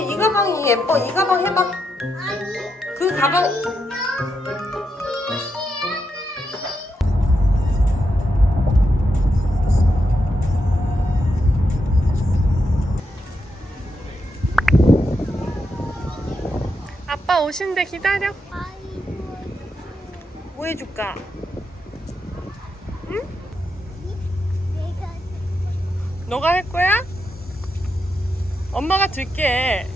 이 가방이 예뻐. 이 가방 해봐. 그 가방. 아빠 오신대. 기다려. 뭐 해줄까? 응? 너가 할 거야? 엄마가 들게.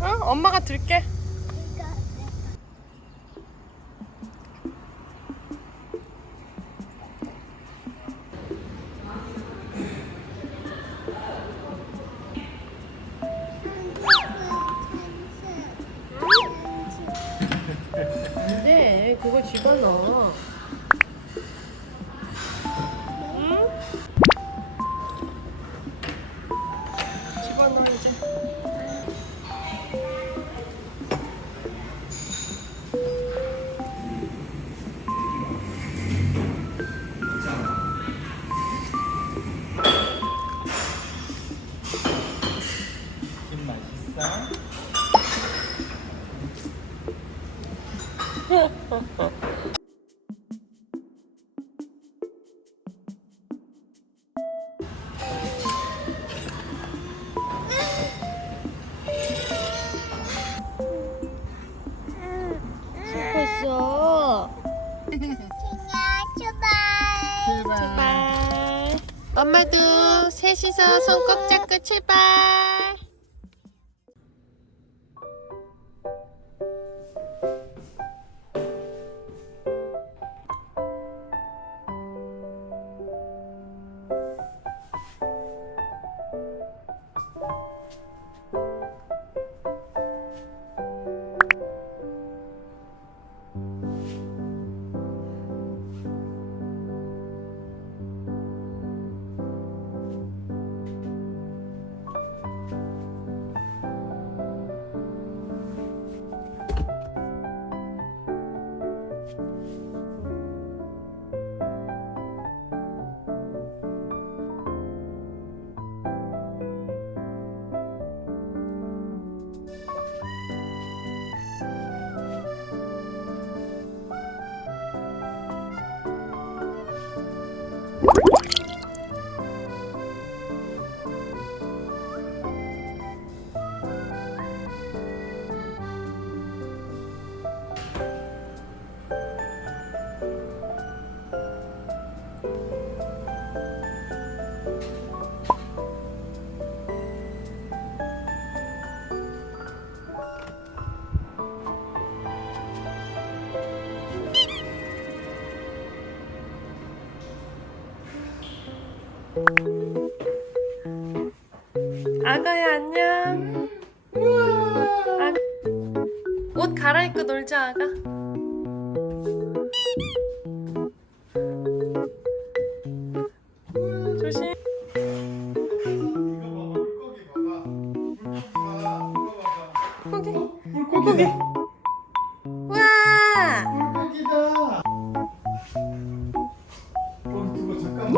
어? 엄마가 들게. 안돼. 그거 집어넣어. 응? 집어넣어 이제. 김 맛있어? 싶었어. 출발. 엄마도 셋이서 손 꼭 잡고 출발. 아가야 안녕. 옷 갈아입고 놀자 아가. 조심. 물고기. 우와. 물고기다. 두고 잠깐만.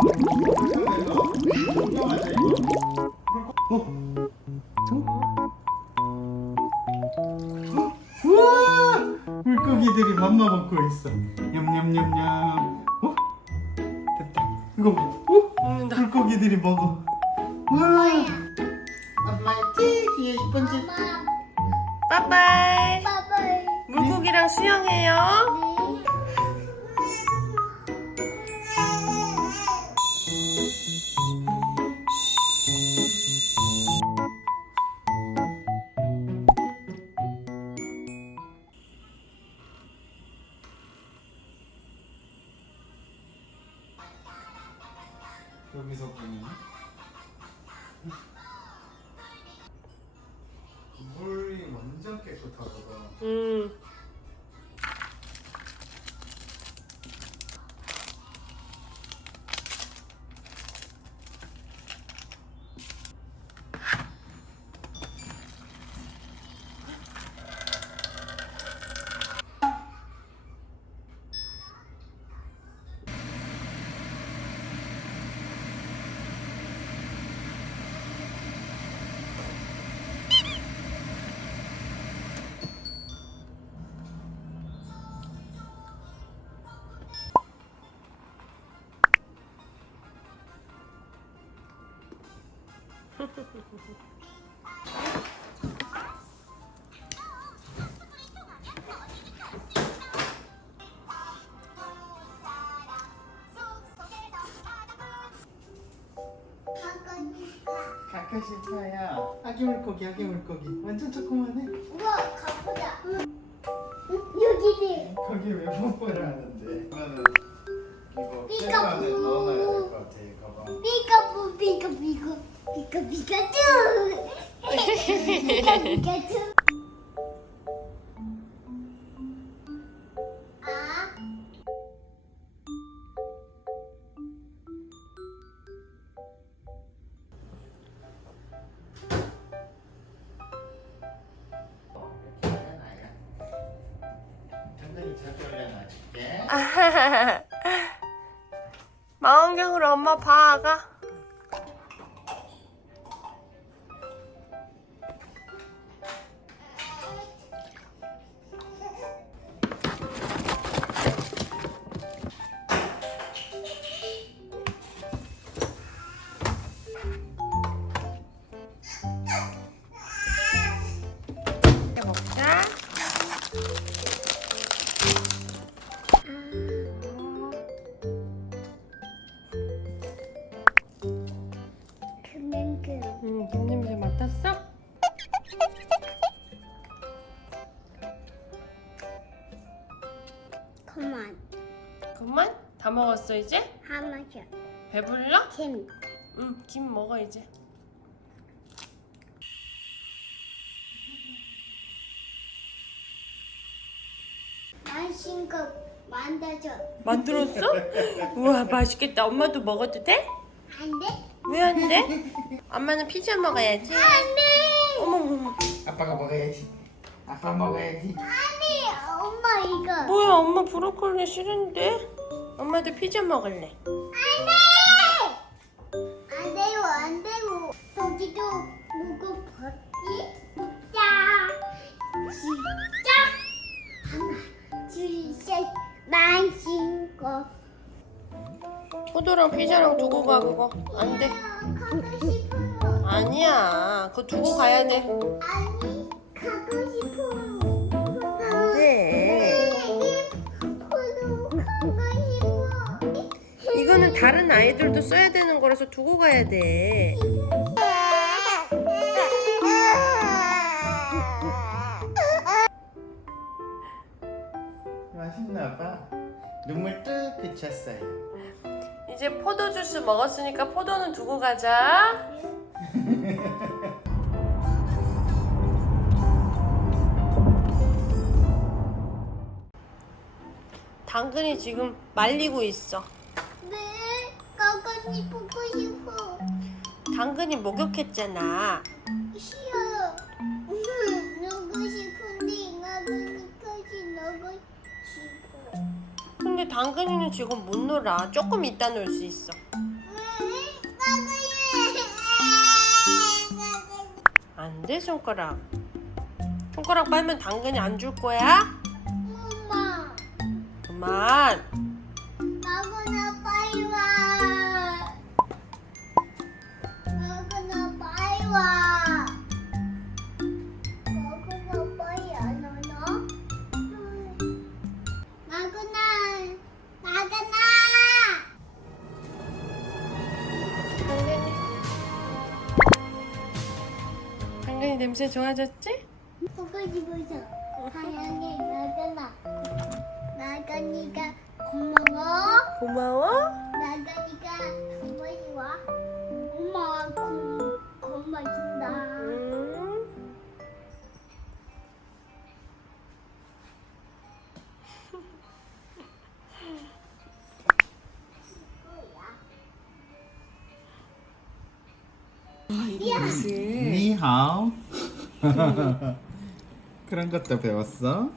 우와! 물고기들이 맘마 먹고 있어. 냠냠냠냠. 어? 됐다. 이거 봐. 먹는다. 물고기들이 먹어. 우와! 엄마의 뒤에 이쁜 집. 빠빠이. 물고기랑 수영해요. 여기서 보면 가까 싶어요. 아기 물고기, 아기 물고기. 완전 조그만해. 우와, 가보자. 여기네. 거기 왜 뽀뽀를 하는데? 이거는 이거 삐까부. 안에 넣어놔야 될 것 같아. 가방. 피카부, 피카피카, 피카피카츄. 피카피카츄. 아. 이렇게 올려놔요. 당근이 저기 올려놔줄게. 망원경으로 엄마 봐, 아가. 먹자. 김냄새 맡았어? 그만. 그만? 다 먹었어 이제? 하마셔. 배불러? 김. 응, 김 먹어 이제. 맛있는 거 만들어줘. 만들었어? 우와, 맛있겠다. 엄마도 먹어도 돼? 안 돼? 왜 안 돼? 엄마는 피자 먹어야지. 안 돼. 어머, 아빠가 먹어야지. 아빠 먹어야지. 아니, 엄마 이거. 뭐야, 엄마 브로콜리 싫은데? 엄마도 피자 먹을래. 안 돼! 안 돼요, 안 돼요. 여기도 먹어봤지? 먹자. 시작! 하나, 둘, 셋. 맛있는 거. 포도랑 피자랑 두고 가, 그거. 안 돼. 가고 싶어요. 아니야, 그거 두고 가야 돼. 아니, 가고 싶어요. 안 돼. 포도 가고 싶어. 이거는 다른 아이들도 써야 되는 거라서 두고 가야 돼. 맛있나 봐. 눈물 뚝 그쳤어요. 이제 포도 주스 먹었으니까 포도는 두고 가자. 당근이 지금 말리고 있어. 네, 가고 보고 싶어. 당근이 목욕했잖아. 싫어요. 놀고 싶은데 나그니까지 놀고 싶어. 근데 당근이는 지금 못 놀아. 조금 이따 놀 수 있어. 안 돼, 손가락. 손가락 빨면 당근이 안 줄 거야? 엄마, 그만. 나그나 빨리 와. 나그나 빨리 와. 나그나 빨리 안 오나? 나그나, 나그나. 당근이 냄새 좋아졌지? 보고 싶어서. 사랑해, 나그나. 나그니가 고마워. 고마워. 나가니까 고마워 와. 엄마 고마워진다. 니하오. 그런 것도 배웠어?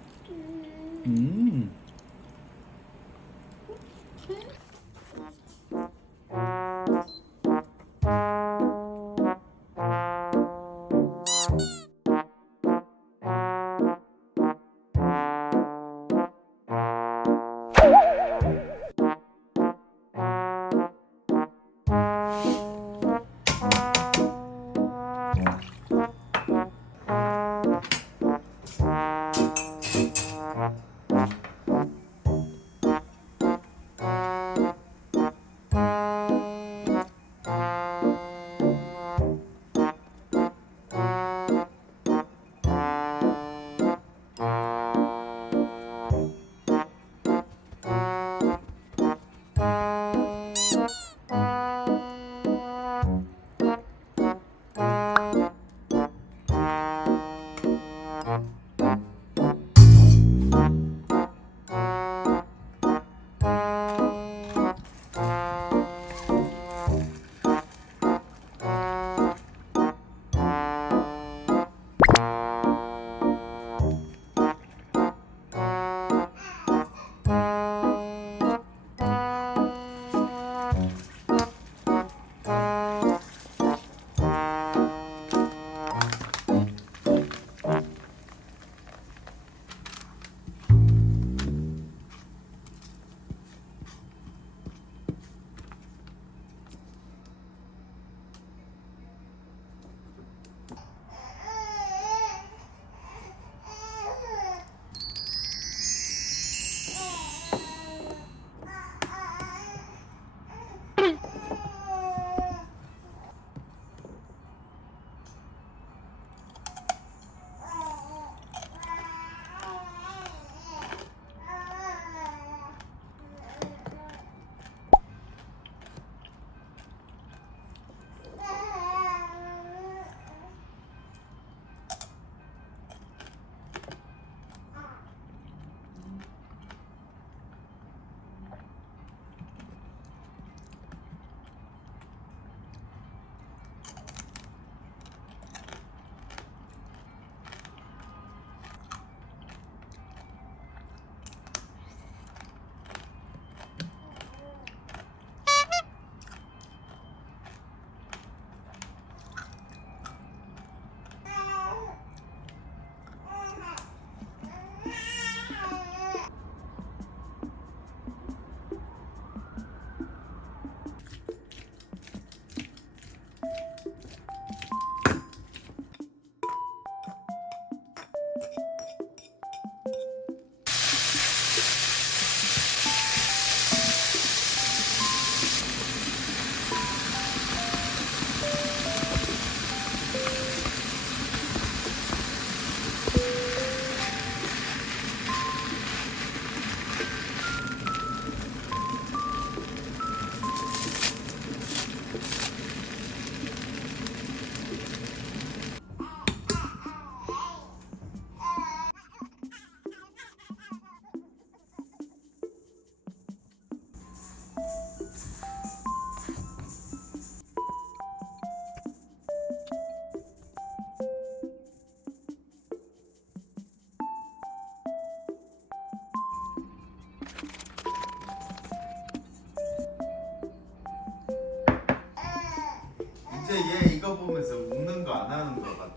쳐보면서 웃는 거 안 하는 거 같아.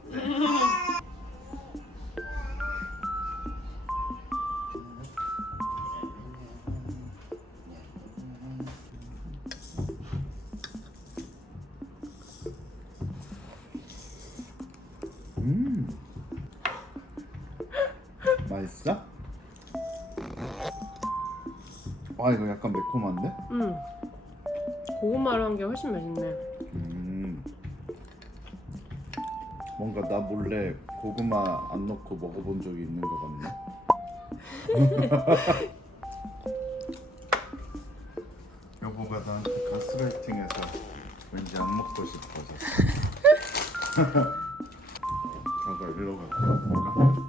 맛있어? 와 이거 약간 매콤한데? 고구마를 한 게 훨씬 맛있네. 뭔가 나 몰래 고구마 안 넣고 먹어본 적이 있는 것 같네. 여보가 나한테 가스라이팅해서 왠지 안 먹고 싶어졌어. 저거 일로 갈까?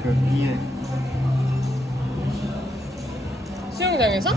그 위에 수영장에서?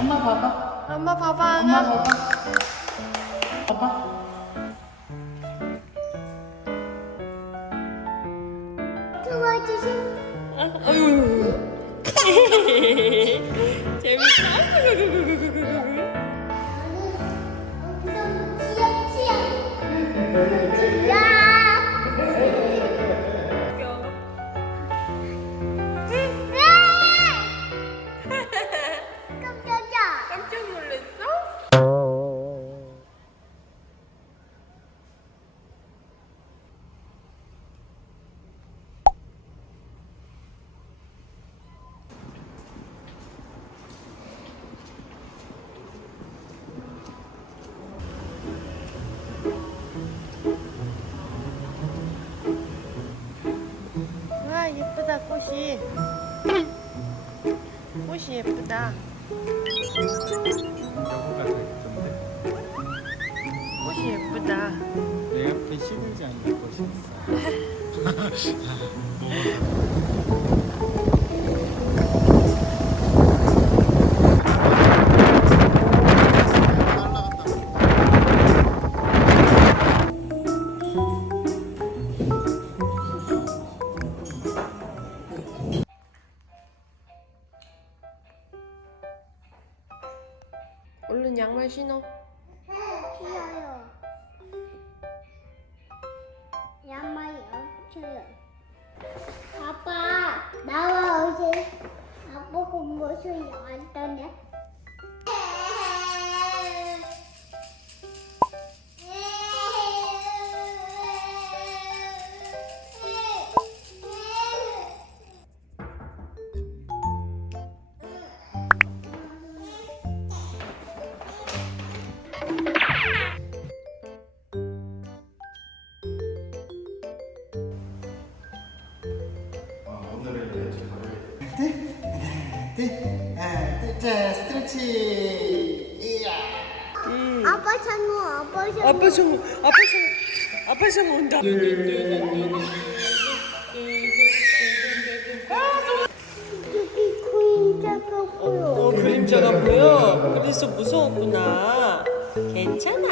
엄마 봐봐. 엄마 봐봐. 엄마 봐봐. 봐봐. 도와주세요. 아유. 재밌다. 나는 엄청 치약. 깜짝이야. 깜짝 놀랐어? 와 예쁘다 꽃이. 꽃이 예쁘다. 여보가 더 예쁜데 꽃이 예쁘다. 내 옆에 시들지 않는 곳이 있어. 얼른 양말 신어. 싫어요. 양말이 없어요. 아빠 나와 어제 아빠 모습이 어떠네? 오늘은 이제 자, 스트레치. 이야. 아빠 상어, 아빠 상어. 아빠 상 온다. 여기 그림자가 보여. 그림자가 보여. 그래서 무서웠구나. 괜찮아.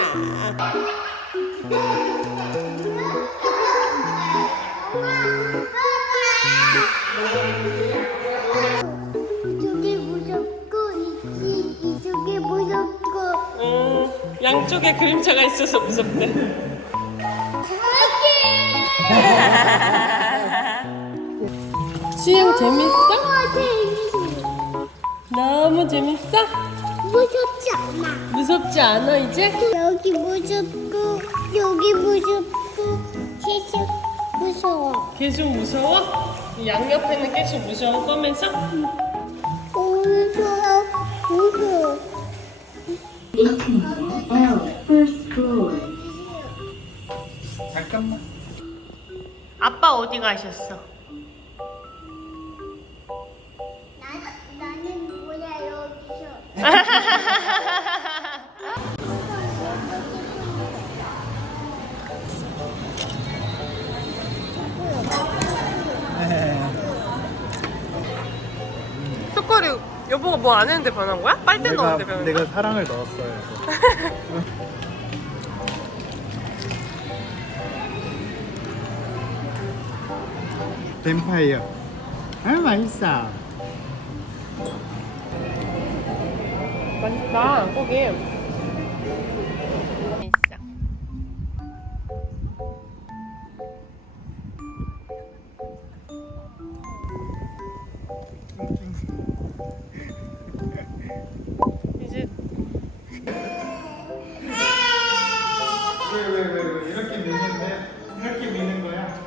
이쪽에 무섭고 이쪽에 무섭고. 양쪽에 그림자가 있어서 무섭대. 수영 재밌어? 재밌어. 너무 재밌어? 무섭지 않아. 무섭지 않아 이제? 여기 무섭고 여기 무섭고 계속 무서워. 계속 무서워? 이 양옆에는 계속 무서워 꺼면서? 무서워. 무서워. 잠깐만. 아빠 어디 가셨어? 나는 뭐야 여기서. 속거리 여보가 뭐 안 했는데 변한 거야? 빨대 넣었는데 변한 거야? 내가 사랑을 넣었어요. 뱀파이어. 아, 맛있어. 맛있다 고기. 맛있어. 이제 왜 이렇게 미는데? 이렇게 미는 거야?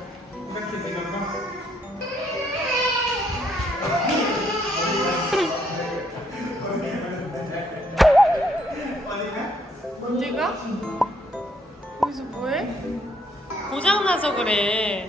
이렇게 미는 거? 언제가? 거기서 뭐해? 고장나서 그래.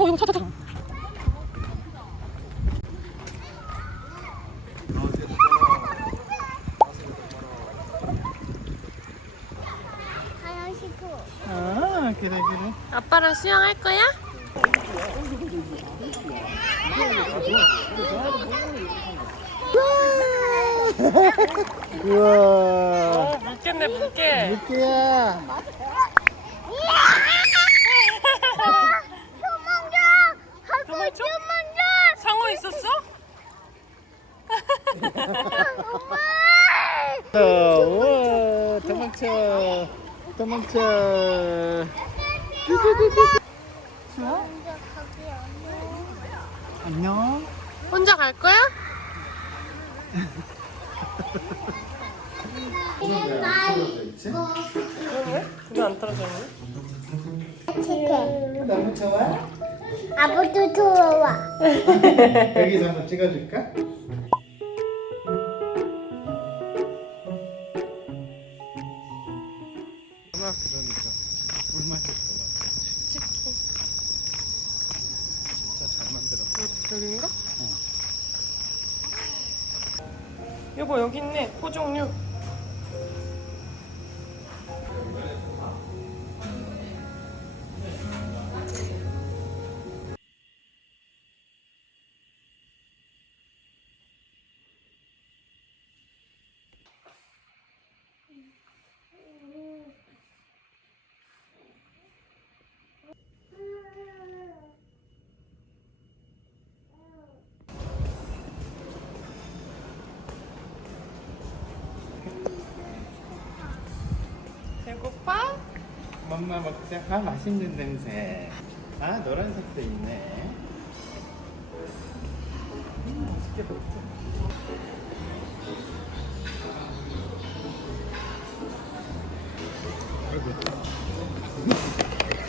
이거 찾았다. 가고 싶어. 아, 그래. 아빠랑 수영할 거야? 우와. 물겠네 물게. 물개야. 도망쳐? 상어 있었어? 우와. 도망쳐. 도망쳐. 안녕. 혼자 갈 거야? 그게 안 떨어져 있네? 너무 좋아? 아빠도 들어와. 여기서 한번 찍어줄까? 그러니까 물 마실 것 같아. 진짜 잘 만들었어. 여긴가? 여보 여기 있네 포종류. 배고파? 맘마 먹자. 아, 맛있는 냄새. 아, 노란색도 있네. 맛있게 먹자.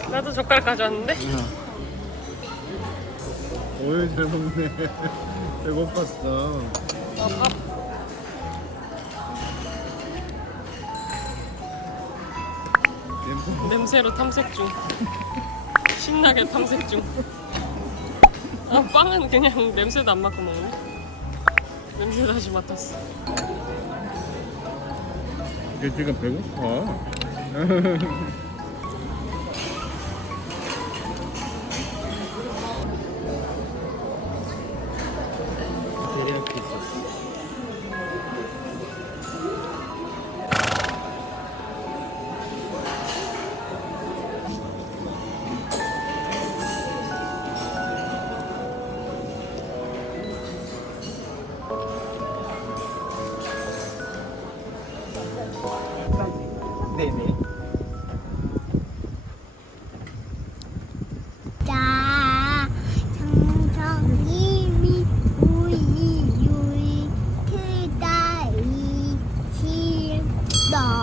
나도 젓가락 가져왔는데. 오이 잘 먹네. 배고팠어. 밥. 냄새로 탐색 중. 신나게 탐색 중. 아, 빵은 그냥 냄새도 안 맡고 먹네. 냄새 다시 맡았어. 이게 지금 배고파. 데리야끼 소스. 네네. 자, 정성님이 우리 유이 그다이 싫어.